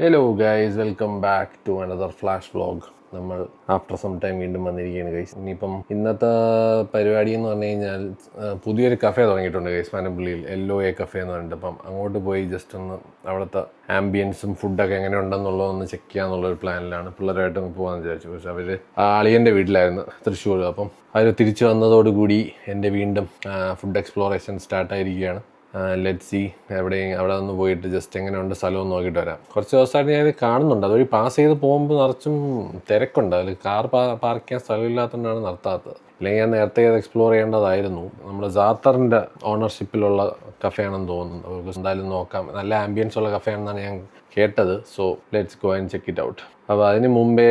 Hello guys, welcome back to another flash vlog. നമ്മൾ after some time വീണ്ടും വന്നിരിക്കുകയാണ് guys. ഇനിയിപ്പം ഇന്നത്തെ പരിപാടി എന്ന് പറഞ്ഞു കഴിഞ്ഞാൽ പുതിയൊരു കഫേ തുടങ്ങിയിട്ടുണ്ട് ഗൈസ്, പനമ്പള്ളിയിൽ LOA കഫേ എന്ന് പറഞ്ഞിട്ട്. അപ്പം അങ്ങോട്ട് പോയി ജസ്റ്റ് ഒന്ന് അവിടുത്തെ ആംബിയൻസും ഫുഡൊക്കെ എങ്ങനെ ഉണ്ടെന്നുള്ളതൊന്ന് ചെക്ക് ചെയ്യാന്നുള്ളൊരു പ്ലാനിലാണ്. പിള്ളേരായിട്ട് പോകാമെന്ന് വിചാരിച്ചു. പക്ഷെ അവർ അളിയൻ്റെ വീട്ടിലായിരുന്നു തൃശ്ശൂർ. അപ്പം അവർ തിരിച്ചു വന്നതോടുകൂടി എൻ്റെ വീണ്ടും ഫുഡ് എക്സ്പ്ലോറേഷൻ സ്റ്റാർട്ടായിരിക്കുകയാണ്. ലെറ്റ് സി അവിടെ നിന്ന് പോയിട്ട് ജസ്റ്റ് എങ്ങനെയുണ്ട് സ്ഥലവും നോക്കിയിട്ട് വരാം. കുറച്ച് ദിവസമായിട്ട് ഞാൻ കാണുന്നുണ്ട്, അതുവഴി പാസ് ചെയ്ത് പോകുമ്പോൾ നിറച്ചും തിരക്കുണ്ട്. അതിൽ കാർ പാർക്ക് ചെയ്യാൻ സ്ഥലമില്ലാത്തതുകൊണ്ടാണ് നിർത്താത്തത്. അല്ലെങ്കിൽ ഞാൻ നേരത്തെ അത് എക്സ്പ്ലോർ ചെയ്യേണ്ടതായിരുന്നു. നമ്മുടെ ജാത്തറിൻ്റെ ഓണർഷിപ്പിലുള്ള കഫേയാണെന്ന് തോന്നുന്നു. അവർക്ക് എന്തായാലും നോക്കാം. നല്ല ആംബിയൻസ് ഉള്ള കഫേയാണെന്നാണ് ഞാൻ കേട്ടത്. So let's go and check it out. അപ്പോൾ അതിന് മുമ്പേ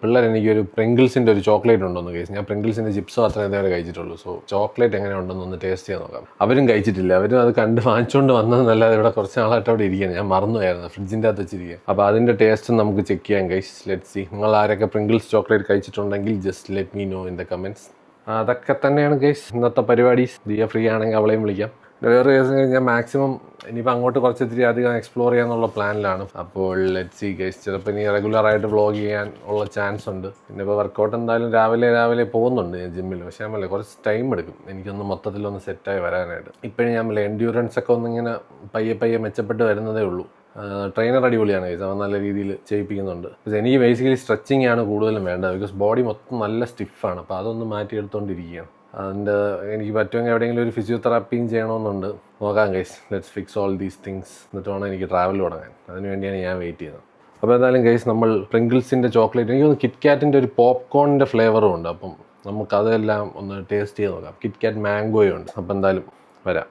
പിള്ളേർ എനിക്കൊരു പ്രിങ്കിൾസിൻ്റെ ഒരു ചോക്ലേറ്റ് ഉണ്ടോന്ന് കേസ്. ഞാൻ പ്രിങ്കിൾസിൻ്റെ ചിപ്സ് മാത്രമേ ഇതേവരെ കഴിച്ചിട്ടുള്ളൂ. സോ ചോക്ലേറ്റ് എങ്ങനെ ഉണ്ടെന്നൊന്ന് ടേസ്റ്റ് ചെയ്യാൻ നോക്കാം. അവരും കഴിച്ചിട്ടില്ല. അവരും അത് കണ്ട് വാങ്ങിച്ചുകൊണ്ട് വന്നതെന്നല്ലാതെ ഇവിടെ കുറച്ച് നാളായിട്ട് അവിടെ ഇരിക്കുകയാണ്. ഞാൻ മറന്നുപോയായിരുന്നു, ഫ്രിഡ്ജിൻ്റെ അകത്ത് വെച്ചിരിക്കുക. അപ്പോൾ അതിൻ്റെ ടേസ്റ്റ് നമുക്ക് ചെക്ക് ചെയ്യാം ഗൈസ്. Let see. നിങ്ങൾ ആരൊക്കെ പ്രിങ്കിൾസ് ചോക്ലേറ്റ് കഴിച്ചിട്ടുണ്ടെങ്കിൽ just let me know in the comments. അതൊക്കെ തന്നെയാണ് ഗൈസ് ഇന്നത്തെ പരിപാടി. ദിയ ഫ്രീ ആണെങ്കിൽ അവളെയും വിളിക്കാം. വേറെ കേസ് ഞാൻ മാക്സിമം ഇനിയിപ്പോൾ അങ്ങോട്ട് കുറച്ചിത്തിരി അധികം എക്സ്പ്ലോർ ചെയ്യാന്നുള്ള പ്ലാനിലാണ്. അപ്പോൾ ലെറ്റ് സി ഗൈസ്. ചിലപ്പോൾ ഇനി റെഗുലറായിട്ട് വ്ളോഗ് ചെയ്യാൻ ഉള്ള ചാൻസ് ഉണ്ട്. പിന്നെ ഇപ്പോൾ വർക്കൗട്ട് എന്തായാലും രാവിലെ പോകുന്നുണ്ട് ഞാൻ ജിമ്മിൽ. പക്ഷേ ഞാൻ കുറച്ച് ടൈം എടുക്കും എനിക്കൊന്ന് മൊത്തത്തിലൊന്ന് സെറ്റായി വരാനായിട്ട്. ഇപ്പോഴും ഞാൻ എൻഡ്യൂറൻസ് ഒക്കെ ഒന്നിങ്ങനെ പയ്യെ മെച്ചപ്പെട്ട് വരുന്നതേ ഉള്ളൂ. ട്രെയിനർ അടിപൊളിയാണ് ഗൈസ്. അവൻ നല്ല രീതിയിൽ ചെയ്യിപ്പിക്കുന്നുണ്ട്. പക്ഷേ എനിക്ക് ബേസിക്കലി സ്ട്രെച്ചിങ് ആണ് കൂടുതലും വേണ്ടത്. ബിക്കോസ് ബോഡി മൊത്തം നല്ല സ്റ്റിഫാണ്. അപ്പോൾ അതൊന്ന് മാറ്റിയെടുത്തുകൊണ്ടിരിക്കുകയാണ്. അതിൻ്റെ എനിക്ക് പറ്റുമെങ്കിൽ എവിടെയെങ്കിലും ഒരു ഫിസിയോതെറാപ്പിയും ചെയ്യണമെന്നുണ്ട്. നോക്കാം guys. Let's fix all these things. എന്നിട്ട് വേണം എനിക്ക് ട്രാവൽ തുടങ്ങാൻ. അതിന് വേണ്ടിയാണ് ഞാൻ വെയിറ്റ് ചെയ്യുന്നത്. അപ്പോൾ എന്തായാലും ഗൈസ്, നമ്മൾ പ്രിങ്കിൾസിൻ്റെ ചോക്ലേറ്റ്, എനിക്ക് തോന്നുന്നു കിറ്റ്കാറ്റിൻ്റെ ഒരു പോപ്കോണിൻ്റെ ഫ്ലേവറും ഉണ്ട്. അപ്പം നമുക്കതെല്ലാം ഒന്ന് ടേസ്റ്റ് ചെയ്ത് നോക്കാം. കിറ്റ്കാറ്റ് മാംഗോയും ഉണ്ട്. അപ്പോൾ എന്തായാലും വരാം.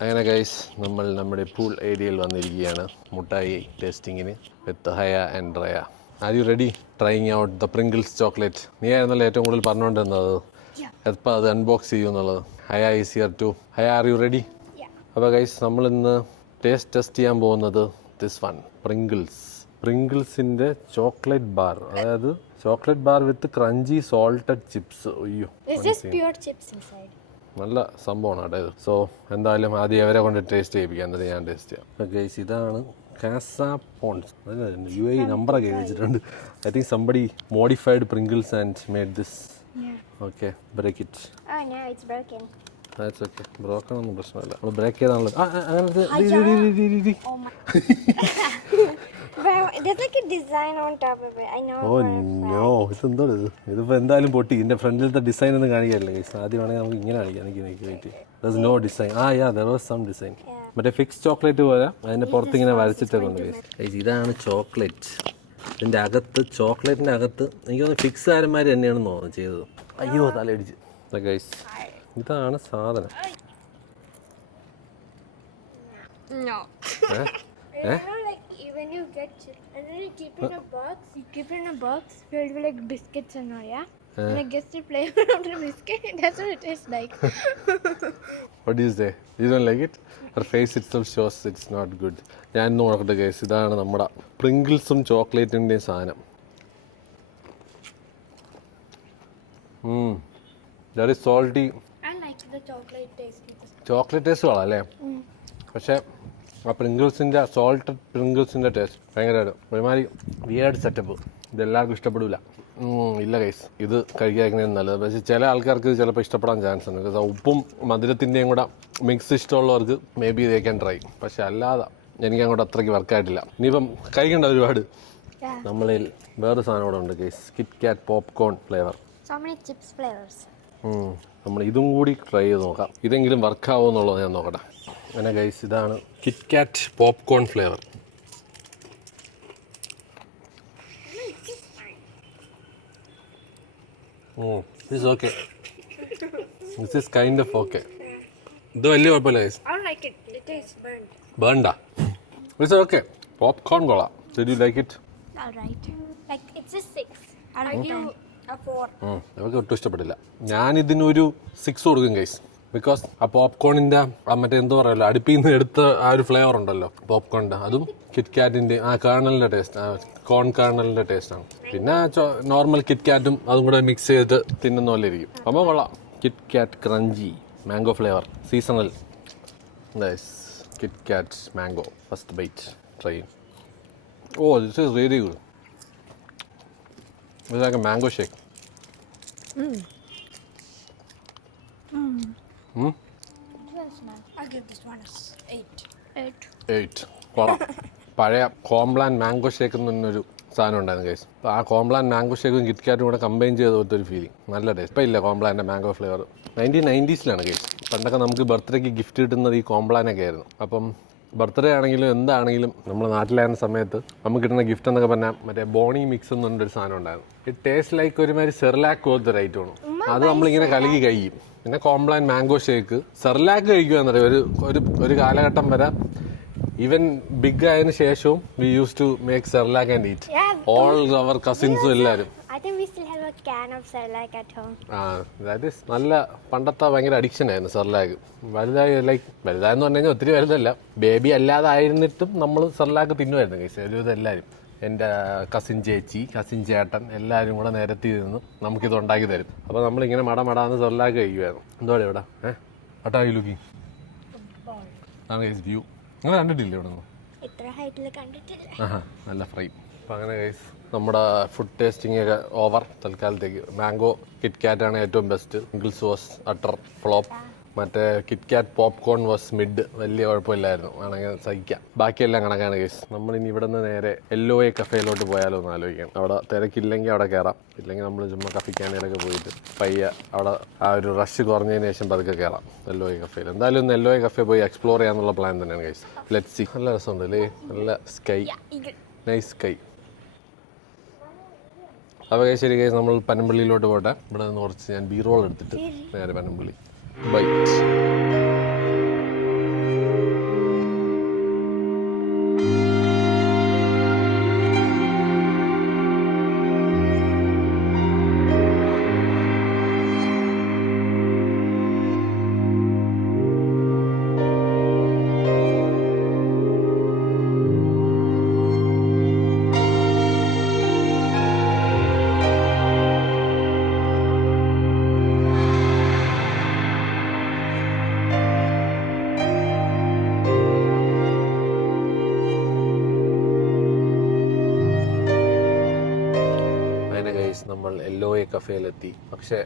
അങ്ങനെ ഗൈസ്, നമ്മൾ നമ്മുടെ പൂൾ ഏരിയയിൽ വന്നിരിക്കുകയാണ് മുട്ടായി ടേസ്റ്റിങ്ങിന് with Haya and Raya. Are you ready trying out the Pringles chocolate? നീ ആയിരുന്നല്ലോ ഏറ്റവും കൂടുതൽ പറഞ്ഞുകൊണ്ടിരുന്നത് എപ്പോൾ അത് അൺബോക്സ് ചെയ്യും എന്നുള്ളത്. Haya is here too. Haya, are you ready? അപ്പോൾ ഗൈസ്, നമ്മളിന്ന് ടെസ്റ്റ് ചെയ്യാൻ പോകുന്നത് ദിസ് വൺ, പ്രിങ്കിൾസിൻ്റെ ചോക്ലേറ്റ് ബാർ. അതായത് chocolate bar with crunchy salted chips. അയ്യോ, നല്ല സംഭവമാണ് കേട്ടോ ഇത്. സോ എന്തായാലും ആദ്യം അവരെ കൊണ്ട് ടേസ്റ്റ് ചെയ്യിപ്പിക്കാം, എന്നിട്ട് ഞാൻ ടേസ്റ്റ് ചെയ്യാം. ഗൈസ്, ഇതാണ് കാസ പോൺസ്. UAE നമ്പറൊക്കെ എഴുതിച്ചിട്ടുണ്ട്. I think somebody modified Pringles and made this. Okay, break it. That's okay. Broken ഒന്നും പ്രശ്നമില്ല. നമ്മൾ ബ്രേക്ക് ചെയ്താണല്ലോ. ഇതിപ്പോ എന്തായാലും പൊട്ടി. ഇതിന്റെ ഫ്രണ്ടിലത്തെ ഡിസൈൻ ഒന്നും കാണിക്കാറില്ല ഗൈസ്. ആദ്യം വേണമെങ്കിൽ നമുക്ക് ഇങ്ങനെ കാണിക്കാം. എനിക്ക് no design. there was some design. മറ്റേ ഫിക്സ് ചോക്ലേറ്റ് പോലെ അതിന്റെ പുറത്ത് ഇങ്ങനെ വരച്ചിട്ടൊക്കെ ഉണ്ട് ഗൈസ്. ഇതാണ് ചോക്ലേറ്റ്. ഇതിന്റെ അകത്ത്, ചോക്ലേറ്റിന്റെ അകത്ത് എനിക്ക് തോന്നുന്നു ഫിക്സുകാരന്മാർ തന്നെയാണെന്ന് തോന്നുന്നു ചെയ്തത്. അയ്യോ, തലയിടിച്ച് ഗൈസ്. ഇതാണ് സാധനം. When you get chips and then you keep in a box, filled with like biscuits and all, yeah? And I guess the flavor of the biscuit, that's what it tastes like. What do you say? You don't like it? Her face itself shows it's not good. ഞാൻ നോക്കട്ടെ guys. ഇതാണ് നമ്മുടെ പ്രിങ്കിൾസും ചോക്ലേറ്റിൻ്റെയും സാധനം. That is salty. I like the chocolate taste. Chocolate taste കൊള്ളാം അല്ലേ? പക്ഷേ ആ പ്രിങ്കിൾസിൻ്റെ, salted പ്രിങ്കിൾസിൻ്റെ taste ഭയങ്കരമായിട്ട് ഒരുമാതിരി വിയേർഡ് സെറ്റപ്പ്. ഇതെല്ലാവർക്കും ഇഷ്ടപ്പെടില്ല. ഇല്ല ഗൈസ്, ഇത് കഴിക്കാതിരിക്കുന്നതാണ് നല്ലത്. പക്ഷേ ചില ആൾക്കാർക്ക് ഇത് ചിലപ്പോൾ ഇഷ്ടപ്പെടാൻ ചാൻസ് ഉണ്ട്. ബിക്കോസ് ഉപ്പും മധുരത്തിൻ്റെയും കൂടെ മിക്സ് ഇഷ്ടമുള്ളവർക്ക് may be they can try. പക്ഷേ അല്ലാതെ എനിക്ക് അങ്ങോട്ട് അത്രയ്ക്ക് വർക്കായിട്ടില്ല. ഇനിയിപ്പം കഴിക്കേണ്ട ഒരുപാട്. നമ്മളിൽ വേറെ സാധനം കൂടെ ഉണ്ട് guys, KitKat popcorn flavour. So many chips flavors. നമ്മൾ ഇതും കൂടി ട്രൈ ചെയ്ത് നോക്കാം. ഇതെങ്കിലും വർക്കാവോ എന്നുള്ളത് ഞാൻ നോക്കട്ടെ. അങ്ങനെ ഗൈസ്, ഇതാണ് KitKat popcorn flavour. This is okay. This is kind of okay. ഇത് വലിയ കുഴപ്പമില്ല guys. I don't like it. It tastes burnt. ബേണ്ടാ. It's okay. Popcorn കൊള്ളാം. Did you like it? Alright. Like it's a 6. I give you a 4. നമുക്ക് ഒട്ടും ഇഷ്ടപ്പെട്ടില്ല. ഞാനിതിനൊരു 6 കൊടുക്കും guys. Because ആ പോപ്കോണിൻ്റെ മറ്റേ എന്തോ പറയുമല്ലോ, അടുപ്പിൽ നിന്ന് എടുത്ത ആ ഒരു ഫ്ലേവർ ഉണ്ടല്ലോ പോപ്കോണിൻ്റെ, അതും കിറ്റ്കാറ്റിൻ്റെ ആ കേർണലിൻ്റെ ടേസ്റ്റ്, കോൺ കേർണലിൻ്റെ ടേസ്റ്റാണ്. പിന്നെ നോർമൽ കിറ്റ്കാറ്റും അതും കൂടെ മിക്സ് ചെയ്ത് തിന്നുന്ന പോലെ ഇരിക്കും. അപ്പോൾ കൊള്ളാം. KitKat crunchy mango flavour, seasonal. Nice. KitKat mango first bite try. Oh, this is really good. It's like a mango shake. That's nice. I'll give this one 8. 8. കൊള്ളാം. പഴയ കോംപ്ലാൻ മാംഗോ ഷേക്ക് എന്നൊരു സാധനം ഉണ്ടായിരുന്നു ഗൈസ്. അപ്പോൾ ആ കോംപ്ലാൻ മാംഗോ ഷേക്കും കിറ്റ്കാറ്റും കൂടെ combine ചെയ്ത് കൊടുത്തൊരു ഫീലിംഗ്. നല്ല ടേസ്റ്റ്. ഇപ്പം ഇല്ല കോംപ്ലാൻ്റെ മാംഗോ ഫ്ലേവർ. 1990s guys. പണ്ടൊക്കെ നമുക്ക് ബർത്ത്ഡേക്ക് ഗിഫ്റ്റ് കിട്ടുന്നത് ഈ കോംപ്ലാനൊക്കെ ആയിരുന്നു. അപ്പം ബർത്ത്ഡേ ആണെങ്കിലും എന്താണെങ്കിലും നമ്മുടെ നാട്ടിലായിരുന്ന സമയത്ത് നമുക്ക് കിട്ടുന്ന ഗിഫ്റ്റ് എന്നൊക്കെ പറഞ്ഞാൽ മറ്റേ ബോണി മിക്സ് എന്നൊരു സാധനം ഉണ്ടായിരുന്നു. ഇറ്റ് ടേസ്റ്റ് ലൈക്ക് ഒരുമാതിരി സെർലാക്ക് പോലത്തെ ഒരു ഐറ്റമാണ്. അത് നമ്മളിങ്ങനെ കലക്കി കഴിയും. പിന്നെ കോംപ്ലാൻ മാംഗോ ഷേക്ക് സെർലാക്ക് കഴിക്കുക എന്നറിയാം. ഒരു കാലഘട്ടം വരെ ഈവൻ ബിഗ് ആയതിനു ശേഷവും we use to make Cerelac and eat. All അവർ കസിൻസും എല്ലാവരും. I think we still have a can of Cerelac at home. That is നല്ല പണ്ടത്തെ ഭയങ്കര അഡിക്ഷൻ ആയിരുന്നു സെർലാക്ക്. വലുതായെന്ന് പറഞ്ഞു കഴിഞ്ഞാൽ ഒത്തിരി വലുതല്ല, ബേബി അല്ലാതെ ആയിരുന്നിട്ടും നമ്മൾ സെർലാക്ക് തിന്നുമായിരുന്നു കേസ്. ഒരുവിധം എല്ലാവരും, എൻ്റെ കസിൻ ചേച്ചി, കസിൻ ചേട്ടൻ എല്ലാവരും കൂടെ നിരത്തി നിന്ന് നമുക്കിത് ഉണ്ടാക്കി തരും. അപ്പോൾ നമ്മളിങ്ങനെ മടമടാന്ന് സെർലാക്ക് കഴിക്കുമായിരുന്നു. എന്തോടെ ഇവിടെ അട്ടായി ലുക്കിങ് ആണ് കേസ് വ്യൂ. നിങ്ങൾ കണ്ടിട്ടില്ലേ ഇവിടെ നിന്ന്? ഇത്ര ഹൈറ്റിൽ കണ്ടിട്ടില്ല. നല്ല ഫ്രൈ. അപ്പോൾ അങ്ങനെ കേസ് നമ്മുടെ ഫുഡ് ടേസ്റ്റിംഗ് ഒക്കെ ഓവർ തൽക്കാലത്തേക്ക്. മാംഗോ കിറ്റ്കാറ്റാണ് ഏറ്റവും best. Pringles was utter flop. മറ്റേ കിറ്റ്കാറ്റ് പോപ്കോൺ വാസ് മിഡ്. വലിയ കുഴപ്പമില്ലായിരുന്നു, വേണമെങ്കിൽ സഹിക്കാം. ബാക്കിയെല്ലാം കണക്കാണ് കേസ്. നമ്മളിനി ഇവിടെ നിന്ന് നേരെ LOA കഫേയിലോട്ട് പോയാലോ എന്ന് ആലോചിക്കാം. അവിടെ തിരക്കില്ലെങ്കിൽ അവിടെ കയറാം, ഇല്ലെങ്കിൽ നമ്മൾ ചുമ്മാ കഫിക്കാനയിലൊക്കെ പോയിട്ട് പയ്യെ അവിടെ ആ ഒരു റഷ് കുറഞ്ഞതിന് ശേഷം പതുക്കെ കയറാം LOA കഫേയിൽ. എന്തായാലും ഒന്ന് LOA കഫേ പോയി എക്സ്പ്ലോർ ചെയ്യാന്നുള്ള പ്ലാൻ തന്നെയാണ് കേസ്. Let's see. നല്ല രസമുണ്ട് അല്ലേ, നല്ല സ്കൈ, നൈസ് സ്കൈ. അപ്പോൾ ശരി കേസ്, നമ്മൾ പനമ്പള്ളിയിലോട്ട് പോട്ടെ. ഇവിടെ നിന്ന് കുറച്ച് ഞാൻ ബീറോൾ എടുത്തിട്ട് നേരെ പനമ്പള്ളി. ബൈ. നമ്മൾ LOA കഫേയിലെത്തി. പക്ഷേ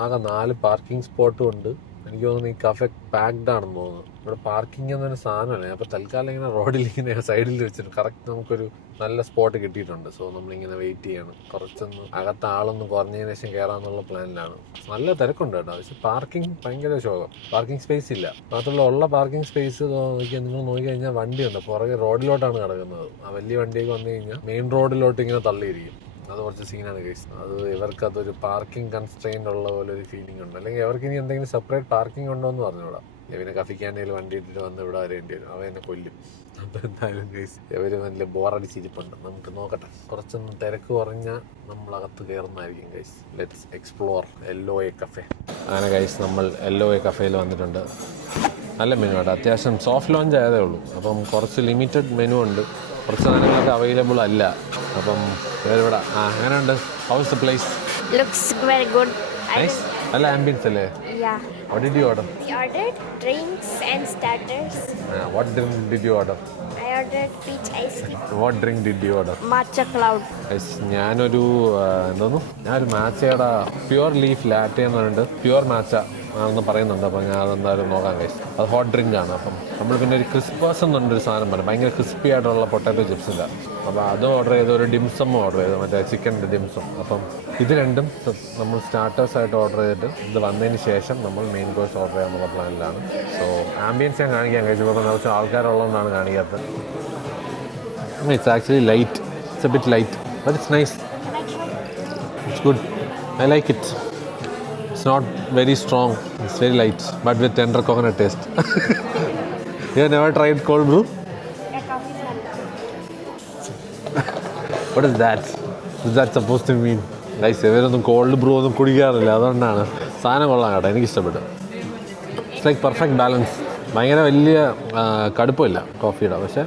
ആകെ 4 പാർക്കിംഗ് സ്പോട്ടും ഉണ്ട്. എനിക്ക് തോന്നുന്നു ഈ കഫേ പാക്ഡ് ആണെന്ന് തോന്നുന്നു. ഇവിടെ പാർക്കിംഗ് എന്നൊരു സാധനമല്ലേ. അപ്പോൾ തൽക്കാലം ഇങ്ങനെ റോഡിൽ ഇങ്ങനെ സൈഡിൽ വെച്ചിട്ട് കറക്റ്റ് നമുക്കൊരു നല്ല സ്പോട്ട് കിട്ടിയിട്ടുണ്ട്. സോ നമ്മളിങ്ങനെ വെയിറ്റ് ചെയ്യണം. കുറച്ചൊന്ന് അകത്ത് ആളൊന്ന് കുറഞ്ഞതിന് ശേഷം കയറാമെന്നുള്ള പ്ലാനിലാണ്. നല്ല തിരക്കുണ്ട് കേട്ടോ, പക്ഷേ പാർക്കിംഗ് ഭയങ്കര ശോകം. പാർക്കിംഗ് സ്പേസ് ഇല്ല. മാത്രമല്ല ഉള്ള പാർക്കിംഗ് സ്പേസ് നിങ്ങൾ നോക്കിക്കഴിഞ്ഞാൽ വണ്ടിയുണ്ട് പുറകെ റോഡിലോട്ടാണ് കിടക്കുന്നത്. ആ വലിയ വണ്ടിയൊക്കെ വന്നു കഴിഞ്ഞാൽ മെയിൻ റോഡിലോട്ട് ഇങ്ങനെ തള്ളിയിരിക്കും. അത് കുറച്ച് സീനാണ് കേസ്. അത് ഇവർക്കതൊരു പാർക്കിംഗ് കൺസ്ട്രെയിൻ്റ് ഉള്ള പോലെ ഒരു ഫീലിംഗ് ഉണ്ട്. അല്ലെങ്കിൽ അവർക്ക് ഇനി എന്തെങ്കിലും സെപ്പറേറ്റ് പാർക്കിംഗ് ഉണ്ടോ എന്ന് പറഞ്ഞുകൂടാ. ഇവനെ കഫിക്കാനേൽ വണ്ടി ഇട്ടിട്ട് വന്ന് ഇവിടെ വരേണ്ടി വരും. അവ എന്നെ കൊല്ലും. അപ്പോൾ എന്തായാലും കേസ് ഇവർ നല്ല ബോറടിച്ചിരിപ്പുണ്ട്. നമുക്ക് നോക്കട്ടെ, കുറച്ചൊന്ന് തിരക്ക് കുറഞ്ഞാൽ നമ്മളകത്ത് കയറുന്നതായിരിക്കും case. Let's explore LOA cafe. അങ്ങനെ കേസ് നമ്മൾ LOA കഫേയിൽ വന്നിട്ടുണ്ട്. നല്ല മെനു ആണ്, അത്യാവശ്യം സോഫ്റ്റ് ലോഞ്ച് ആയതേ ഉള്ളൂ. അപ്പം കുറച്ച് ലിമിറ്റഡ് മെനു ഉണ്ട്, കുറച്ച് സാധനങ്ങളൊക്കെ അവൈലബിൾ അല്ല. അപ്പം ഇവിടെ എങ്ങനെയുണ്ട്? House the place? Looks very good. Nice. നല്ല ആംബിയൻസ് അല്ലേ? Yeah. What did you order? We ordered drinks and starters. What drink did you order? I ordered peach ice cream. What drink did you order? Matcha cloud. ഞാനൊരു ഞാനൊരു മാച്ചയുടെ pure leaf latte എന്ന് പറഞ്ഞിട്ട് pure മാച്ച ആണെന്ന് പറയുന്നുണ്ട്. അപ്പം ഞാൻ അതെന്തായാലും നോക്കാൻ കഴിച്ചു. അത് ഹോട്ട് ഡ്രിങ്ക് ആണ്. അപ്പം നമ്മൾ പിന്നെ ഒരു ക്രിസ്പേഴ്സ് എന്നൊരു സാധനം പറഞ്ഞു, ഭയങ്കര ക്രിസ്പി ആയിട്ടുള്ള പൊട്ടാറ്റോ ചിപ്സ് ഇല്ല. അപ്പോൾ അത് ഓർഡർ ചെയ്ത്, ഒരു ഡിംസം ഓർഡർ ചെയ്തു, മറ്റേ ചിക്കൻ്റെ ഡിംസം. അപ്പം ഇത് രണ്ടും നമ്മൾ സ്റ്റാർട്ടേഴ്സായിട്ട് ഓർഡർ ചെയ്തിട്ട് ഇത് വന്നതിന് ശേഷം നമ്മൾ മെയിൻ കോഴ്സ് ഓർഡർ ചെയ്യാനുള്ള പ്ലാനിലാണ്. സോ ആംബിയൻസ് ഞാൻ കാണിക്കാൻ കഴിച്ചു. അപ്പോൾ കുറച്ച് ആൾക്കാരുള്ളതുകൊണ്ടാണ് കാണിക്കാത്തത്. It's actually light. It's a bit light but it's nice. It's good. I like it. It's not very strong, it's very light, but with tender coconut taste. You have never tried cold brew? What is that? What is that supposed to mean? Guys, ഇവരൊന്നും cold brew ഒന്നും കുടിക്കാറില്ല, അതുകൊണ്ടാണ്. സാധനം കൊള്ളാം കേട്ടോ, എനിക്കിഷ്ടപ്പെട്ടു. It's like perfect balance. ഭയങ്കര വലിയ കടുപ്പമില്ല കോഫിയുടെ. പക്ഷേ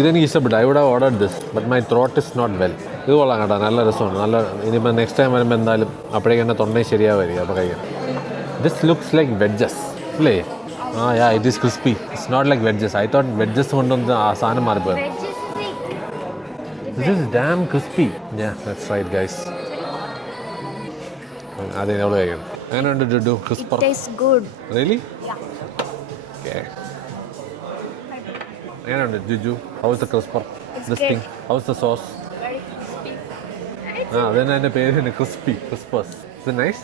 ഇതെനിക്ക് ഇഷ്ടപ്പെട്ടു. I would have ordered this but my throat is not well. ഇത് കൊള്ളാം കേട്ടോ, നല്ല രസമാണ്. നല്ല ഇനിയിപ്പോൾ നെക്സ്റ്റ് ടൈം വരുമ്പോൾ എന്തായാലും അപ്പോഴേക്കും എൻ്റെ തൊണ്ടയിൽ ശരിയാവുമായിരിക്കും. അപ്പോൾ കഴിക്കാം. ദിസ് ലുക്സ് ലൈക്ക് വെഡ്ജസ് അല്ലേ? Yeah it is crispy. It's not like wedges. I thought wedges കൊണ്ടൊന്ന് ആ സാധനം മാറിപ്പോയി. This is damn crispy. Yeah, that's right, guys. അതെ എവിടെ കഴിക്കണം എങ്ങനെയുണ്ട് ഡുഡു crisper Tastes good. Really Yeah. Okay എങ്ങനെയുണ്ട് ജുജു how's the crisper It's this thing how's the sauce Very crispy. ആ അതന്നെ എൻ്റെ പേര് ക്രിസ്പി ക്രിസ്പേഴ്സ് ഇത് നൈസ്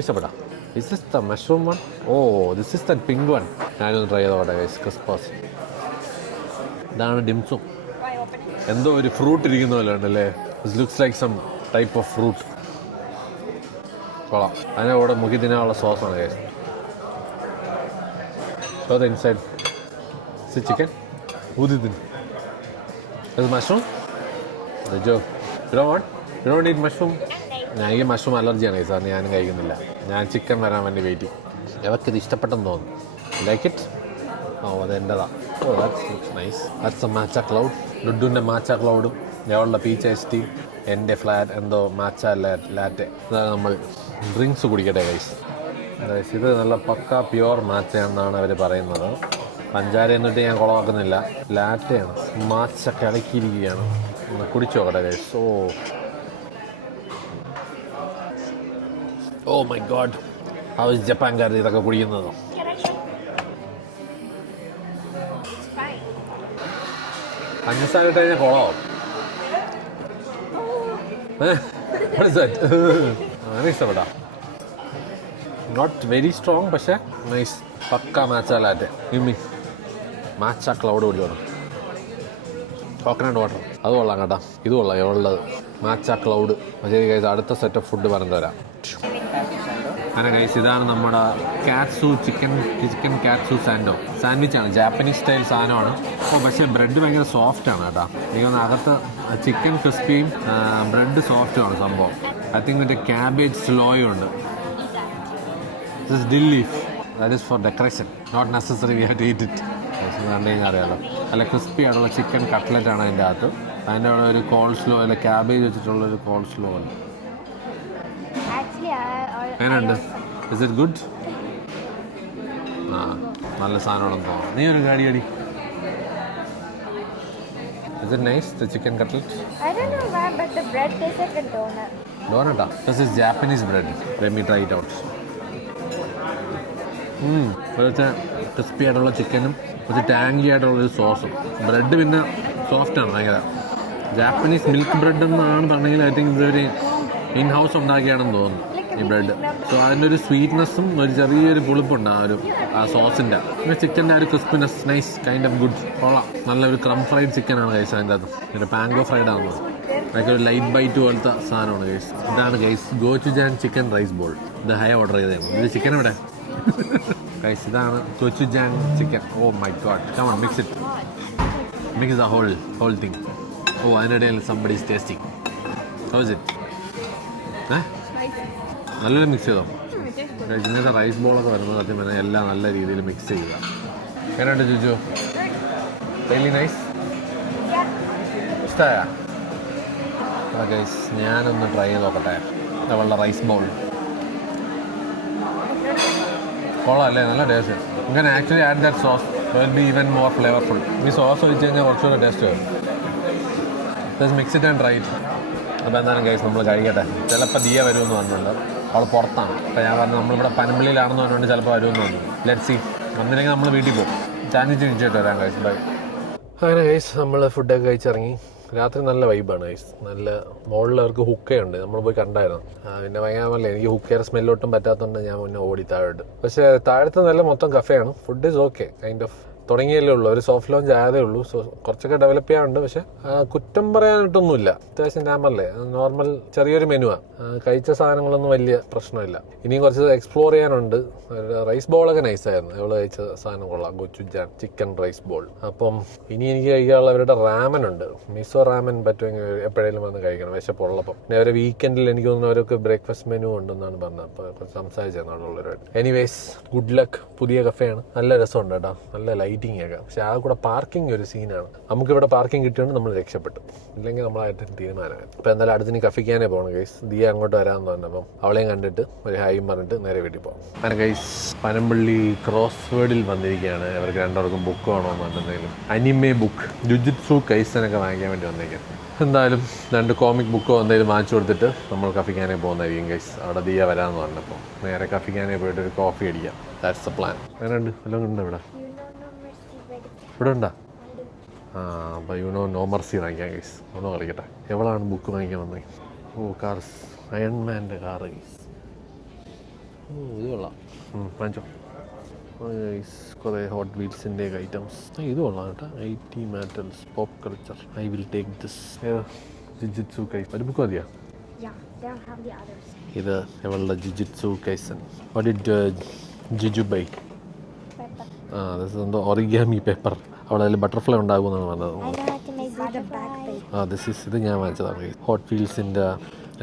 ഇഷ്ടപ്പെടാ is this the mushroom one oh this is the pink one ഞാനൊന്ന് try ചെയ്തോട്ടെ ഗൈസ് ക്രിസ്പേഴ്സ് ഇതാണ് ഡിംസും Why open it? എന്തോ ഒരു ഫ്രൂട്ട് ഇരിക്കുന്ന പോലെ ഉണ്ടല്ലേ this looks like some type of fruit കൊള്ളാം അതിൻ്റെ കൂടെ മുക്കി തിന്നാനുള്ള സോസാണ് guys show the inside is chicken ഊതി തിന്നു ഇത് മഷ്റൂം ജോ യു ഡോണ്ട് ഈറ്റ് മഷ്റൂം എനിക്ക് മഷ്റൂം അലർജിയാണ് ഗൈസ് അത് ഞാനും കഴിക്കുന്നില്ല ഞാൻ ചിക്കൻ വരാൻ വേണ്ടി വെയിറ്റ് ചെയ്യും അവർക്കിത് ഇഷ്ടപ്പെട്ടെന്ന് തോന്നുന്നു ലൈക്ക് ഇറ്റ് ഓ അത് എൻ്റെതാ oh that's looks nice that's matcha cloud ലുഡുവിൻ്റെ മാച്ച ക്ലൗഡും ഞങ്ങളുടെ പീച്ച് ഐസ് ടീ എൻ്റെ ഫ്ലാറ്റ് എന്തോ മാച്ച ലാറ്റെ അതാണ് നമ്മൾ ഡ്രിങ്ക്സ് കുടിക്കട്ടെ ഗൈസ് ഗൈസ് ഇത് നല്ല പക്ക പ്യുവർ മാച്ചയാണെന്നാണ് അവർ പറയുന്നത് പഞ്ചാര എന്നിട്ട് ഞാൻ കുളമാക്കുന്നില്ല ലാറ്റയാണ് മാച്ച കിളക്കിയിരിക്കുകയാണ് ഒന്ന് കുടിച്ചു നോക്കട്ടെ guys oh my god how's ജപ്പാൻകാർ ഇതൊക്കെ കുടിക്കുന്നത് Can I show? It's fine. പഞ്ചസാര ഇട്ട് കഴിഞ്ഞാൽ കുളമാവും അങ്ങനെ ഇഷ്ടപ്പെട്ടാ നോട്ട് വെരി സ്ട്രോങ് പക്ഷേ നൈസ് പക്ക മാച്ച ലാറ്റെ യുമ്മി മാച്ച ക്ലൗഡ് കുടിച്ചോണം കോക്കനട്ട് വാട്ടർ അത് കൊള്ളാം കേട്ടോ ഇത് കൊള്ളാം എവളുള്ളത് മാച്ച ക്ലൗഡ് ശരി ഗൈസ് അടുത്ത സെറ്റ് ഓഫ് ഫുഡ് പറഞ്ഞു തരാം അങ്ങനെ ഗൈസ് ഇതാണ് നമ്മുടെ കാറ്റ്സു ചിക്കൻ കാറ്റ്സു സാൻഡ്വിച്ചാണ് ജാപ്പനീസ് സ്റ്റൈൽ സാധനമാണ് പക്ഷേ ബ്രെഡ് ഭയങ്കര സോഫ്റ്റാണ് കേട്ടോ എനിക്കൊന്ന് അകത്ത് ചിക്കൻ ക്രിസ്പിയും ബ്രെഡ് സോഫ്റ്റുമാണ് സംഭവം ഐ തിങ്ക് മറ്റേ ക്യാബേജ് സ്ലോയും ഉണ്ട് this dill leaf that is for decoration not necessary we have to eat it കണ്ടു കഴിഞ്ഞാൽ അറിയാമല്ലോ നല്ല ക്രിസ്പി ആയിട്ടുള്ള ചിക്കൻ കട്ട്ലറ്റ് ആണ് അതിൻ്റെ അകത്ത് അതിൻ്റെ അവിടെ ഒരു കോൾ സ്ലോ അല്ല ക്യാബേജ് വെച്ചിട്ടുള്ളൊരു കോൾ സ്ലോ ഉണ്ട് Actually, എങ്ങനെയുണ്ട് ഇസ് ഇറ്റ് ഗുഡ് ആ നല്ല സാധനമാണെന്ന് തോന്നുന്നു നീ ഒരു ഗാഡി അടി is it nice the chicken cutlet I don't know why, but the bread tastes like a donut. ഡോണട്ടാ this is Japanese bread let me try it out കുറച്ച് ക്രിസ്പി ആയിട്ടുള്ള ചിക്കനും കുറച്ച് ടാങ്കി ആയിട്ടുള്ളൊരു സോസും ബ്രെഡ് പിന്നെ സോഫ്റ്റാണ് ഭയങ്കര ജാപ്പനീസ് മിൽക്ക് ബ്രെഡ് എന്നാണ് പറഞ്ഞെങ്കിൽ ഐ തിങ്ക് ഇതൊരു ഇൻ ഹൗസ് ഉണ്ടാക്കിയാണെന്ന് തോന്നുന്നു ഈ ബ്രെഡ് സോ അതിൻ്റെ ഒരു സ്വീറ്റ്നെസ്സും ഒരു ചെറിയൊരു പുളിപ്പുണ്ട് ആ സോസിൻ്റെ പിന്നെ ചിക്കൻ്റെ ആ ഒരു crispiness nice kind of good കൊള്ളാം നല്ലൊരു ക്രം ഫ്രൈഡ് ചിക്കനാണ് ഗൈസ് അതിൻ്റെ അത് പിന്നെ പാങ്കോ ഫ്രൈഡ് ആണെന്ന് അതൊക്കെ ഒരു ലൈറ്റ് ബൈറ്റ് പോലത്തെ സാധനമാണ് ഗൈസ് ഇതാണ് guys gochujang chicken rice ball ഇത് ഹൈ ഓർഡർ ചെയ്തതാണ് ഇത് ചിക്കൻ എവിടെ ഗൈസ് ഇതാണ് gochujang chicken oh my god come on mix it mix the whole thing oh അതിനിടയിൽ somebody is tasting how is it നല്ലൊരു മിക്സ് ചെയ്തോ ഇങ്ങനത്തെ റൈസ് ബോളൊക്കെ വരുന്നത് സത്യം പറഞ്ഞാൽ എല്ലാം നല്ല രീതിയിൽ മിക്സ് ചെയ്യുക എങ്ങനെയുണ്ട് ജുജു റിയലി നൈസ് ഇഷ്ടമായ ഗൈസ് ഞാനൊന്ന് ട്രൈ ചെയ്ത് നോക്കട്ടെ അവളുടെ റൈസ് ബോൾ കൊള്ളാം അല്ലേ നല്ല ടേസ്റ്റ് ഇങ്ങനെ actually add that sauce will be even more flavourful ഈ സോസ് ഒഴിച്ച് കഴിഞ്ഞാൽ കുറച്ചുകൂടെ ടേസ്റ്റ് വരും just mix it and try it അപ്പോൾ എന്തായാലും ഗൈസ് നമ്മൾ കഴിക്കട്ടെ ചിലപ്പോൾ ദിയ വരുമെന്ന് പറഞ്ഞിട്ടുണ്ട് അവൾ പുറത്താണ് അപ്പോൾ ഞാൻ പറഞ്ഞു നമ്മളിവിടെ പനമ്പള്ളിയിലാണെന്ന് പറഞ്ഞുകൊണ്ട് ചിലപ്പോൾ വരുമെന്ന് പറഞ്ഞു ലെറ്റ് സി വന്നില്ലെങ്കിൽ നമ്മൾ വീട്ടിൽ പോകും ചാൻസ് തിരിച്ചിട്ട് വരാം ഗൈസ് ബൈ അങ്ങനെ ഗൈസ് നമ്മൾ ഫുഡൊക്കെ കഴിച്ചിറങ്ങി രാത്രി നല്ല വൈബാണ് ഗൈസ് നല്ല മുകളിൽ അവർക്ക് ഹുക്കയുണ്ട് നമ്മൾ പോയി കണ്ടായിരുന്നു പിന്നെ ഭയങ്കര എനിക്ക് ഹുക്കയുടെ സ്മെല്ലൊട്ടും പറ്റാത്തതുകൊണ്ട് ഞാൻ മുന്നേ ഓടി താഴോട്ട് പക്ഷേ താഴത്തെ നല്ല മൊത്തം കഫേയാണ് food is okay kind of തുടങ്ങിയല്ലേ ഉള്ളൂ ഒരു സോഫ്റ്റ് ലോഞ്ച് ആയതേ ഉള്ളൂ സോ കുറച്ചൊക്കെ ഡെവലപ്പ് ചെയ്യാനുണ്ട് പക്ഷെ കുറ്റം പറയാനായിട്ടൊന്നുമില്ല അത്യാവശ്യം ഞാമല്ലേ നോർമൽ ചെറിയൊരു മെനുവാണ് കഴിച്ച സാധനങ്ങളൊന്നും വലിയ പ്രശ്നമില്ല ഇനിയും കുറച്ച് എക്സ്പ്ലോർ ചെയ്യാനുണ്ട് റൈസ് ബോളൊക്കെ നൈസായിരുന്നു എവിടെ കഴിച്ച സാധനം കൊള്ളാം ഗോചുജാൻ ചിക്കൻ റൈസ് ബോൾ അപ്പം ഇനി എനിക്ക് കഴിക്കാനുള്ള അവരുടെ റാമൻ ഉണ്ട് മിസോ റാമൻ പറ്റുമെങ്കിൽ എപ്പോഴേലും വന്ന് കഴിക്കണം വിശപ്പുള്ളപ്പം പിന്നെ അവരെ വീക്കെൻഡിൽ എനിക്ക് തോന്നുന്നു അവർക്ക് ബ്രേക്ക്ഫാസ്റ്റ് മെനു ഉണ്ടെന്നാണ് പറഞ്ഞത് അപ്പോൾ കുറച്ച് സംസാരിച്ചിരുന്നു അവിടെ ഉള്ളവരുമായിട്ട് എനിവേസ് ഗുഡ് ലക്ക് പുതിയ കഫേയാണ് നല്ല രസമുണ്ട് കേട്ടോ നല്ല ലൈറ്റ് വെയിറ്റിംഗ് ഒക്കെ. പക്ഷെ ആ കൂടെ പാർക്കിംഗ് ഒരു സീനാണ്. നമുക്കിവിടെ പാർക്കിംഗ് കിട്ടിയോണ്ട് നമ്മൾ രക്ഷപ്പെട്ടു, ഇല്ലെങ്കിൽ നമ്മളായിട്ട് തീരുമാനമായി. അപ്പോൾ എന്തായാലും അടുത്തിന് കഫിക്കാനേ പോകണം ഗൈസ്. ദിയ അങ്ങോട്ട് വരാമെന്ന് പറഞ്ഞു. അപ്പം അവളെയും കണ്ടിട്ട് ഒരു ഹായും പറഞ്ഞിട്ട് നേരെ വീട്ടിൽ പോകാം. അങ്ങനെ ഗൈസ് പനമ്പള്ളി ക്രോസ് വേർഡിൽ വന്നിരിക്കുകയാണ്. അവർക്ക് രണ്ടുപേർക്കും ബുക്ക് വേണമെന്ന് പറഞ്ഞെന്തെങ്കിലും അനിമേ ബുക്ക് ജുജുത്സു കൈസനൊക്കെ വാങ്ങിക്കാൻ വേണ്ടി വന്നേക്കാം. എന്തായാലും 2 കോമിക് ബുക്കോ എന്തെങ്കിലും വാങ്ങിച്ചു കൊടുത്തിട്ട് നമ്മൾ കഫിക്കാനേ പോകുന്നതായിരിക്കും ഗൈസ്. അവിടെ ദിയ വരാമെന്ന് പറഞ്ഞപ്പോൾ നേരെ കഫിക്കാനേ പോയിട്ട് ഒരു കോഫി അടിക്കാം. That's the plan. അങ്ങനെ ഉണ്ട്, എല്ലാം ഉണ്ട് ഇവിടെ. ഇവിടെ ഉണ്ടാ? ആ അപ്പോൾ യുനോ നോ മർസി വാങ്ങിക്കാം ഗൈസ്. ഒന്നോ കളിക്കട്ടെ. എവളാണ് ബുക്ക് വാങ്ങിക്കാൻ വന്നത്? ഓ കാർസ്, അയൺമാൻ്റെ കാറ് ഗൈസ്. ഓ ഇത് കൊള്ളാം, വാങ്ങിച്ചോ ഗൈസ്. കുറേ ഹോട്ട് വീൽസിൻ്റെ ഐറ്റംസ്. ഇത് കൊള്ളാം കേട്ടോ. 80 മാറ്റൽസ് pop culture. I will take this. Jujutsu Kaisen ഒരു ബുക്ക് മതിയോ? ഇത് ഇവളുടെ ജിജിത്സു കൈസൻ. വാട്ട് ഡിഡ് ജിജു ബൈ? എന്തോ ഒറിഗാമി പേപ്പർ. അവിടെ അതിൽ ബട്ടർഫ്ലൈ ഉണ്ടാകുമെന്നാണ് പറഞ്ഞത്. ഇത് ഞാൻ വാങ്ങിച്ചതാണ്. ഹോട്ട് വീൽസിൻ്റെ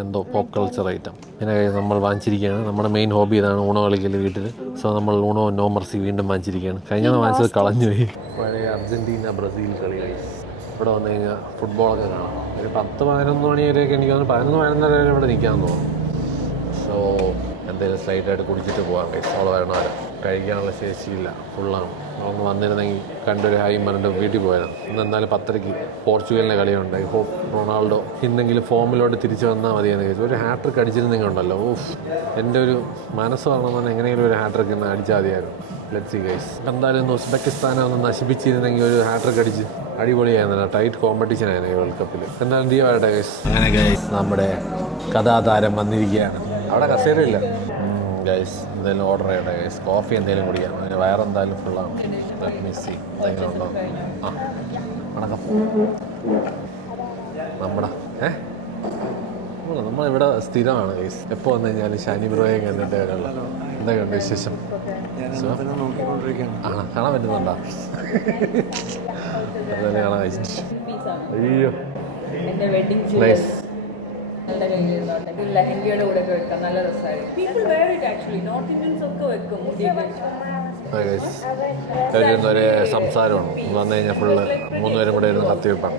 എന്തോ പോപ്പ് കൾച്ചർ ഐറ്റം. പിന്നെ നമ്മൾ വാങ്ങിച്ചിരിക്കുകയാണ്. നമ്മുടെ മെയിൻ ഹോബി ഇതാണ്, ഊണോ കളിക്കൽ വീട്ടിൽ. സോ നമ്മൾ ഊണോ നോ മർസി വീണ്ടും വാങ്ങിച്ചിരിക്കുകയാണ്. കഴിഞ്ഞ വാങ്ങിച്ചത് കളഞ്ഞുപോയി. പഴയ അർജൻറ്റീന ബ്രസീൽ കളി. ഇവിടെ വന്നു കഴിഞ്ഞാൽ ഫുട്ബോളൊക്കെ കാണാം. ഒരു 10-11 മണി വരെയൊക്കെ എനിക്ക് തോന്നുന്നു. 11-11:30 വരെ ഇവിടെ നിൽക്കാമെന്ന് തോന്നുന്നു. സോ എന്തെങ്കിലും സ്ലൈറ്റായിട്ട് കുടിച്ചിട്ട് പോകാം ഗൈസ്. അവൾ വരണമല്ലോ. കഴിക്കാനുള്ള ശേഷിയില്ല, ഫുള്ളാണ്. അവളൊന്ന് വന്നിരുന്നെങ്കിൽ കണ്ടൊരു ഹായും പറഞ്ഞിട്ട് വീട്ടിൽ പോയാലും. ഇന്ന് എന്തായാലും 10:30 പോർച്ചുഗലിൻ്റെ കളിയുണ്ട്. ഐ ഹോപ്പ് റൊണാൾഡോ ഇന്നെങ്കിലും ഫോമിലോട്ട് തിരിച്ചു വന്നാൽ മതിയെന്ന് ചോദിച്ചു. ഒരു ഹാട്രിക്ക് അടിച്ചിരുന്നെങ്കിൽ ഉണ്ടല്ലോ, ഓഫ്, എൻ്റെ ഒരു മനസ്സ് പറഞ്ഞാൽ എങ്ങനെയെങ്കിലും ഒരു ഹാട്രിക്ക് ഇന്ന് അടിച്ചാൽ മതിയായിരുന്നു. Let's see guys. എന്തായാലും ഇന്ന് ഉസ്ബെക്കിസ്ഥാനെ ഒന്ന് നശിപ്പിച്ചിരുന്നെങ്കിൽ ഒരു ഹാട്രിക്ക് അടിച്ച് അടിപൊളിയായിരുന്നില്ല. ടൈറ്റ് കോമ്പറ്റീഷൻ ആയിരുന്നു ഈ വേൾഡ് കപ്പിൽ. എന്തായാലും ഇന്ത്യ വരട്ടെ ഗൈസ്. അങ്ങനെ ഗൈസ് നമ്മുടെ കഥാതാരം വന്നിരിക്കുകയാണ്. അവിടെ കസേരയില്ല ഗൈസ്. എന്തെങ്കിലും ഓർഡർ ചെയ്യട്ടെ ഗൈസ്. കോഫി എന്തെങ്കിലും കുടിക്കാം. അതിന് വയറെന്തായാലും ഫുള്ളാണ്. മിസ്സി എന്തെങ്കിലും ഉണ്ടോ? ആ വണക്കം. നമ്മുടെ നമ്മളിവിടെ സ്ഥിരമാണ് ഗൈസ്. എപ്പോൾ വന്നു കഴിഞ്ഞാൽ ശനി ബ്രോയെ കണ്ടിട്ട് എന്തൊക്കെയുണ്ട് വിശേഷം? ആണോ, കാണാൻ പറ്റുന്നുണ്ടോ? എന്തായാലും കാണാൻ കഴിച്ചിട്ട്. അയ്യോ നൈസ്. ലഹങ്കയുടെ കൂടെ ഒക്കെ വെക്കാം, നല്ല രസമായിരിക്കും. People wear it actually. North Indians ഒക്കെ വെക്കും മുടിയൊക്കെ. ഒരു സംസാരമാണ് വന്നു കഴിഞ്ഞാൽ ഫുള്ള് 3 പേരും കൂടെ ഇരുന്ന് കത്തി വെപ്പാണ്.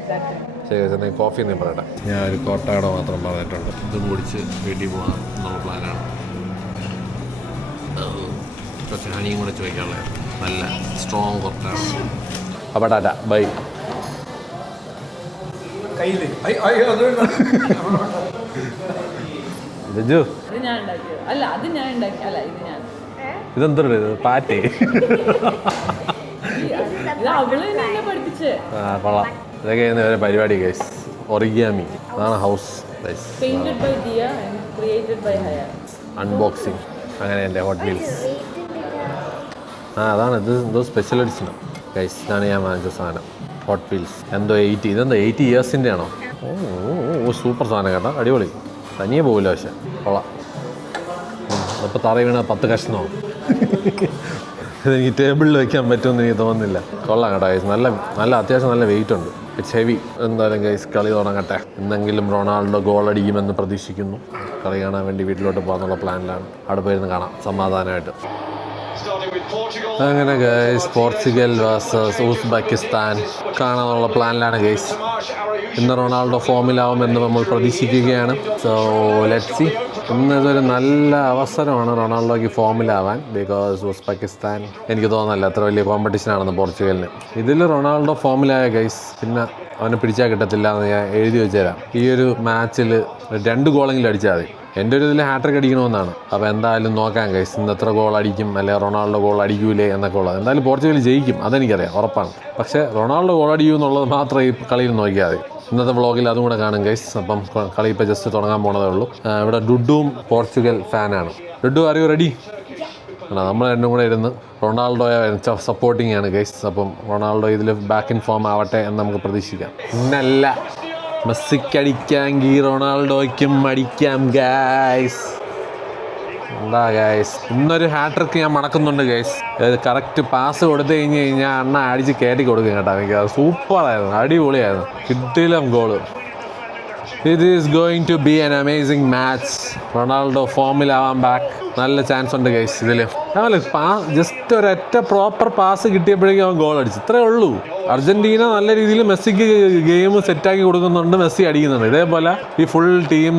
ശരി, എന്തെങ്കിലും കോഫി ഒന്നും പറയട്ടെ. ഞാൻ ഒരു കോട്ടയുടെ മാത്രം പറഞ്ഞിട്ടുണ്ട്. ഇത് കുടിച്ച് വീട്ടിൽ പോകാൻ എന്നുള്ള പ്ലാനാണ്. കുറച്ച് ഹണിയും കൂടെ ചോദിക്കാനുള്ളത്. നല്ല സ്ട്രോങ് കോട്ടയാണ്. അപ്പോൾ ടാറ്റ ബൈ. രജു ഇതെന്തോ പാറ്റേ. കൊള്ളാം. ഇതൊക്കെ ഒരു പരിപാടി ഗൈസ്. ഒറിഗാമി അതാണ് ഹൗസ് അൺബോക്സിങ്. അങ്ങനെ എൻ്റെ ഹോട്ട് വീൽസ്. അതാണ് ഇത്. എന്തോ സ്പെഷ്യൽ എഡിഷൻ ഗൈസ്. ഇതാണ് ഞാൻ വാങ്ങിച്ച സാധനം. ഹോട്ട് വീൽസ് എന്തോ 80. ഇതെന്തോ 80 ഇയേഴ്സിൻ്റെ ആണോ? ഓ സൂപ്പർ സാധനം കേട്ടോ, അടിപൊളി. തനിയെ പോകില്ല പക്ഷെ കൊള്ളാം. അപ്പോൾ തറ വീണ 10 കഷ്ണമാവും. ഇതെനിക്ക് ടേബിളിൽ വയ്ക്കാൻ പറ്റുമെന്ന് എനിക്ക് തോന്നുന്നില്ല. കൊള്ളാം കേട്ടോ ഗൈസ്. നല്ല അത്യാവശ്യം നല്ല വെയിറ്റ് ഉണ്ട്. It's heavy. എന്തായാലും ഗൈസ് കളി തുടങ്ങട്ടെ. ഇന്നെങ്കിലും റൊണാൾഡോ ഗോൾ അടിക്കുമെന്ന് പ്രതീക്ഷിക്കുന്നു. കളി കാണാൻ വേണ്ടി വീട്ടിലോട്ട് പോകാനുള്ള പ്ലാനിലാണ്. അവിടെ പോയിരുന്ന് കാണാം സമാധാനമായിട്ട്. അങ്ങനെ ഗൈസ് പോർച്ചുഗൽ വേഴ്സസ് ഉസ്ബെക്കിസ്ഥാൻ കാണാനുള്ള പ്ലാനിലാണ് ഗൈസ്. ഇന്ന് റൊണാൾഡോ ഫോമിലാവുമെന്ന് നമ്മൾ പ്രതീക്ഷിക്കുകയാണ്. So let's see. ഇന്നതൊരു നല്ല അവസരമാണ് റൊണാൾഡോയ്ക്ക് ഫോമിലാവാൻ. ബിക്കോസ് ഉസ്ബെക്കിസ്ഥാൻ എനിക്ക് തോന്നുന്നില്ല അത്ര വലിയ കോമ്പറ്റീഷനാണെന്ന് പോർച്ചുഗലിന്. ഇതിൽ റൊണാൾഡോ ഫോമിലായ ഗൈസ് പിന്നെ അവനെ പിടിച്ചാൽ കിട്ടത്തില്ല എന്ന് ഞാൻ എഴുതി വെച്ചുതരാം. ഈ ഒരു മാച്ചിൽ 2 ഗോളെങ്കിലും അടിച്ചാൽ മതി. എൻ്റെ ഒരു ഇതിൽ ഹാട്രിക് അടിക്കണമെന്നാണ്. അപ്പോൾ എന്തായാലും നോക്കാം ഗൈസ്. ഇന്ന് എത്ര ഗോൾ അടിക്കും, അല്ലെങ്കിൽ റൊണാൾഡോ ഗോൾ അടിക്കൂലേ എന്നൊക്കെ ഉള്ളത്. എന്തായാലും പോർച്ചുഗൽ ജയിക്കും, അതെനിക്കറിയാം, ഉറപ്പാണ്. പക്ഷേ റൊണാൾഡോ ഗോൾ അടിക്കൂ എന്നുള്ളത് മാത്രമേ ഈ കളിയിൽ നോക്കിയാൽ മതി. ഇന്നത്തെ വ്ളോഗിൽ അതും കൂടെ കാണും ഗൈസ്. അപ്പം കളി ഇപ്പോൾ ജസ്റ്റ് തുടങ്ങാൻ പോണതേ ഉള്ളൂ. ഇവിടെ ഡുഡുവും പോർച്ചുഗൽ ഫാനാണ്. Dudu R you ready? നമ്മൾ രണ്ടും കൂടെ ഇരുന്ന് റൊണാൾഡോയെ സപ്പോർട്ടിങ് ആണ് ഗൈസ്. അപ്പം റൊണാൾഡോ ഇതിൽ ബാക്ക് ഇൻ ഫോം ആവട്ടെ എന്ന് നമുക്ക് പ്രതീക്ഷിക്കാം. ഇന്നല്ല മെസ്സിക്കടിക്കാമെങ്കിൽ റൊണാൾഡോയ്ക്കും അടിക്കാം ഗൈസ്. എന്താ ഗൈസ്, ഇന്നൊരു ഹാട്രിക്ക് ഞാൻ മടക്കുന്നുണ്ട് ഗൈസ്. കറക്റ്റ് പാസ് കൊടുത്തു കഴിഞ്ഞാൽ അണ്ണ അടിച്ച് കയറ്റി കൊടുക്കും കേട്ടോ. എനിക്ക് സൂപ്പറായിരുന്നു, അടിപൊളിയായിരുന്നു, കിട്ടിയില്ല goal. It is going to be an amazing match. Ronaldo ഫോമിലാവാൻ ബാക്ക്. നല്ല ചാൻസ് ഉണ്ട് ഗൈസ് ഇതിൽ. അതല്ല ജസ്റ്റ് ഒരൊറ്റ പ്രോപ്പർ പാസ് കിട്ടിയപ്പോഴേക്കും അവൻ ഗോൾ അടിച്ചു, ഇത്രേ ഉള്ളൂ. അർജന്റീന നല്ല രീതിയിൽ മെസ്സിക്ക് ഗെയിം സെറ്റാക്കി കൊടുക്കുന്നുണ്ട്, മെസ്സി അടിക്കുന്നുണ്ട്. ഇതേപോലെ ഈ ഫുൾ ടീം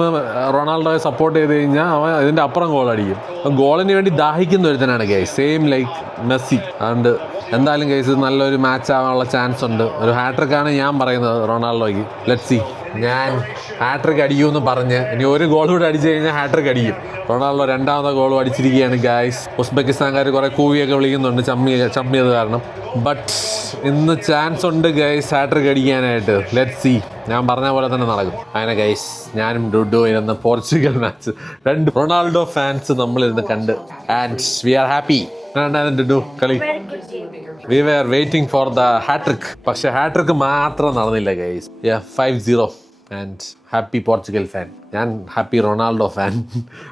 റൊണാൾഡോയെ സപ്പോർട്ട് ചെയ്ത് കഴിഞ്ഞാൽ അവൻ ഇതിൻ്റെ അപ്പുറം ഗോൾ അടിക്കും. ഗോളിന് വേണ്ടി ദാഹിക്കുന്ന ഒരുത്തനാണ് ഗൈസ്, സെയിം ലൈക്ക് മെസ്സി. അതുകൊണ്ട് എന്തായാലും ഗൈസ് നല്ലൊരു മാച്ച് ആവാനുള്ള ചാൻസ് ഉണ്ട്. ഒരു ഹാട്രിക്കാണ് ഞാൻ പറയുന്നത് റൊണാൾഡോയ്ക്ക്. Let's see. ഞാൻ ഹാട്രിക് അടിക്കുമെന്ന് പറഞ്ഞ് ഇനി ഒരു ഗോൾ കൂടെ അടിച്ചു കഴിഞ്ഞാൽ ഹാട്രിക് അടിക്കും. റൊണാൾഡോ രണ്ടാമത്തെ ഗോളും അടിച്ചിരിക്കുകയാണ് ഗൈസ്. ഉസ്ബെക്കിസ്ഥാൻകാർ കുറേ കൂവിയൊക്കെ വിളിക്കുന്നുണ്ട് ചമ്മിയത് കാരണം. ബട്ട് ഇന്ന് ചാൻസ് ഉണ്ട് ഗൈസ് ഹാട്രിക് അടിക്കാനായിട്ട്. Let's see. ഞാൻ പറഞ്ഞ പോലെ തന്നെ നടക്കും. അങ്ങനെ ഗൈസ് ഞാനും ഡുഡോ ഇരുന്ന പോർച്ചുഗൽ മാച്ച് 2 റൊണാൾഡോ ഫാൻസ് നമ്മളിരുന്ന് കണ്ട് ആൻഡ് വി ആർ ഹാപ്പി. ഡുഡു കളി we were waiting for the hattrick. പക്ഷെ ഹാട്രിക് മാത്രം നടന്നില്ല guys. 5-0 and happy Portugal fan. ഞാൻ ഹാപ്പി റൊണാൾഡോ ഫാൻ.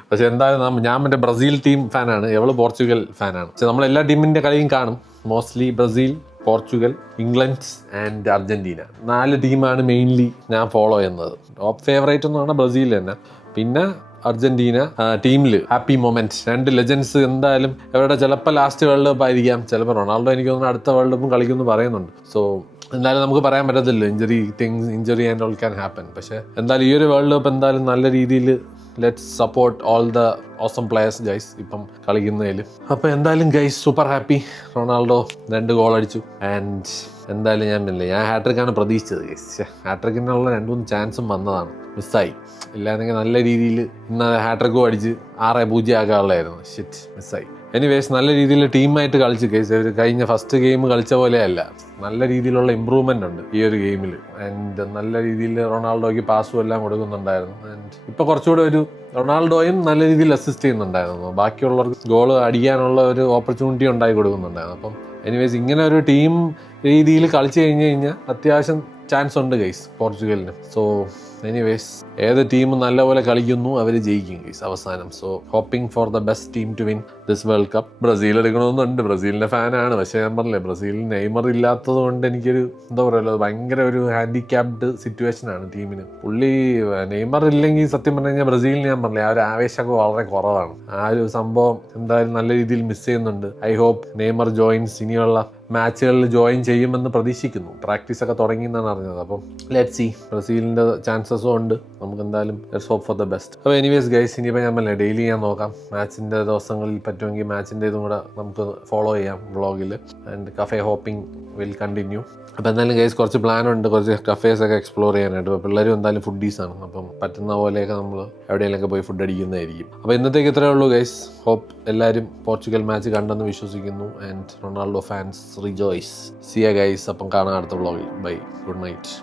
പക്ഷെ എന്തായാലും ഞാൻ മറ്റേ ബ്രസീൽ ടീം ഫാനാണ്, എവള് പോർച്ചുഗൽ ഫാനാണ്. പക്ഷെ നമ്മളെല്ലാ ടീമിൻ്റെ കളിയും കാണും. Mostly Brazil, Portugal, England and Argentina 4 ടീമാണ് മെയിൻലി ഞാൻ ഫോളോ ചെയ്യുന്നത്. ടോപ്പ് ഫേവറേറ്റ് എന്ന് പറഞ്ഞാൽ ബ്രസീൽ തന്നെ. പിന്നെ അർജന്റീന ടീമിൽ ഹാപ്പി മൊമെന്റ്സ്. 2 ലെജൻസ് എന്തായാലും അവരുടെ ചിലപ്പോൾ ലാസ്റ്റ് വേൾഡ് കപ്പ് ആയിരിക്കാം, ചിലപ്പോൾ റൊണാൾഡോ എനിക്ക് തോന്നുന്നു അടുത്ത വേൾഡ് കപ്പും കളിക്കുമെന്ന് പറയുന്നുണ്ട്. സോ എന്തായാലും നമുക്ക് പറയാൻ പറ്റത്തില്ല, injury and all can happen. പക്ഷേ എന്തായാലും ഈ ഒരു വേൾഡ് കപ്പ് എന്തായാലും നല്ല രീതിയിൽ let's support all the awesome players guys ഇപ്പം കളിക്കുന്നതിൽ. അപ്പോൾ എന്തായാലും guys super happy. Ronaldo 2 goal അടിച്ചു ആൻഡ് എന്തായാലും ഞാൻ ഹാട്രിക്കാണ് പ്രതീക്ഷിച്ചത് ഗൈസ്. ഹാട്രിക്കിനുള്ള 2-3 ചാൻസും വന്നതാണ്, മിസ്സായി. ഇല്ലാന്നെങ്കിൽ നല്ല രീതിയിൽ ഇന്ന് ഹാട്രിക്കും അടിച്ച് 6-0 ആക്കാനുള്ളതായിരുന്നു. ഷിറ്റ്, മിസ്സായി. എനിവേസ് നല്ല രീതിയിൽ ടീമായിട്ട് കളിച്ച് ഗൈസ്. അവർ കഴിഞ്ഞ ഫസ്റ്റ് ഗെയിം കളിച്ച പോലെയല്ല, നല്ല രീതിയിലുള്ള ഇമ്പ്രൂവ്മെൻ്റ് ഉണ്ട് ഈ ഒരു ഗെയിമിൽ. ആൻഡ് നല്ല രീതിയിൽ റൊണാൾഡോയ്ക്ക് പാസും എല്ലാം കൊടുക്കുന്നുണ്ടായിരുന്നു. ആൻഡ് ഇപ്പോൾ കുറച്ചുകൂടെ ഒരു റൊണാൾഡോയും നല്ല രീതിയിൽ അസിസ്റ്റ് ചെയ്യുന്നുണ്ടായിരുന്നു. ബാക്കിയുള്ളവർക്ക് ഗോൾ അടിക്കാനുള്ള ഒരു ഓപ്പർച്യൂണിറ്റി ഉണ്ടായി കൊടുക്കുന്നുണ്ടായിരുന്നു. അപ്പം എനിവേസ് ഇങ്ങനെ ഒരു ടീം രീതിയിൽ കളിച്ച് കഴിഞ്ഞാൽ അത്യാവശ്യം ചാൻസ് ഉണ്ട് ഗൈസ് പോർച്ചുഗലിന്. സോ എനിവേസ് ഏത് ടീം നല്ലപോലെ കളിക്കുന്നു അവർ ജയിക്കും ഗൈസ് അവസാനം. So hoping for the best team to win this world cup. Brazil എടുക്കണമെന്നുണ്ട്, ബ്രസീലിൻ്റെ ഫാനാണ്. പക്ഷേ ഞാൻ പറഞ്ഞില്ലേ, ബ്രസീലിൽ നെയ്മർ ഇല്ലാത്തത് കൊണ്ട് എനിക്കൊരു എന്താ പറയുക, ഭയങ്കര ഒരു ഹാൻഡിക്യാപ്ഡ് സിറ്റുവേഷനാണ് ടീമിന്. പുള്ളി നെയ്മർ ഇല്ലെങ്കിൽ സത്യം പറഞ്ഞു കഴിഞ്ഞാൽ ബ്രസീലിന് ഞാൻ പറഞ്ഞില്ലേ ആ ഒരു ആവേശമൊക്കെ വളരെ കുറവാണ്. ആ ഒരു സംഭവം എന്തായാലും നല്ല രീതിയിൽ മിസ് ചെയ്യുന്നുണ്ട്. ഐ ഹോപ്പ് നെയ്മർ ജോയിൻസ് ഇനിയുള്ള മാച്ചുകളിൽ ജോയിൻ ചെയ്യുമെന്ന് പ്രതീക്ഷിക്കുന്നു. പ്രാക്ടീസൊക്കെ തുടങ്ങിയെന്നാണ് അറിഞ്ഞത്. അപ്പം ലെറ്റ്സ് സീ. ബ്രസീലിൻ്റെ ചാൻസസും ഉണ്ട്. നമുക്ക് എന്തായാലും let's hope for the best. അപ്പോൾ എനിവേസ് ഗൈസ് ഇനിയിപ്പോൾ ഞാൻ പറഞ്ഞില്ലേ ഡെയിലി ഞാൻ നോക്കാം. മാച്ചിൻ്റെ ദിവസങ്ങളിൽ പറ്റുമെങ്കിൽ മാച്ചിൻ്റെ ഇതും കൂടെ നമുക്ക് ഫോളോ ചെയ്യാം വ്ളോഗിൽ. And cafe hopping will continue. അപ്പോൾ എന്തായാലും ഗൈസ് കുറച്ച് പ്ലാനുണ്ട്, കുറച്ച് കഫേസൊക്കെ എക്സ്പ്ലോർ ചെയ്യാനായിട്ട്. അപ്പോൾ പിള്ളേരും എന്തായാലും ഫുഡീസാണ്. അപ്പം പറ്റുന്ന പോലെയൊക്കെ നമ്മൾ എവിടെയെങ്കിലൊക്കെ പോയി ഫുഡ് അടിക്കുന്നതായിരിക്കും. അപ്പോൾ ഇന്നത്തേക്ക് ഇത്രയേ ഉള്ളൂ ഗൈസ്. ഹോപ്പ് എല്ലാവരും പോർച്ചുഗൽ മാച്ച് കണ്ടെന്ന് വിശ്വസിക്കുന്നു. And Ronaldo fans rejoice. See ya guys. അപ്പം കാണാം അടുത്ത വ്ളോഗിൽ. Bye, good night.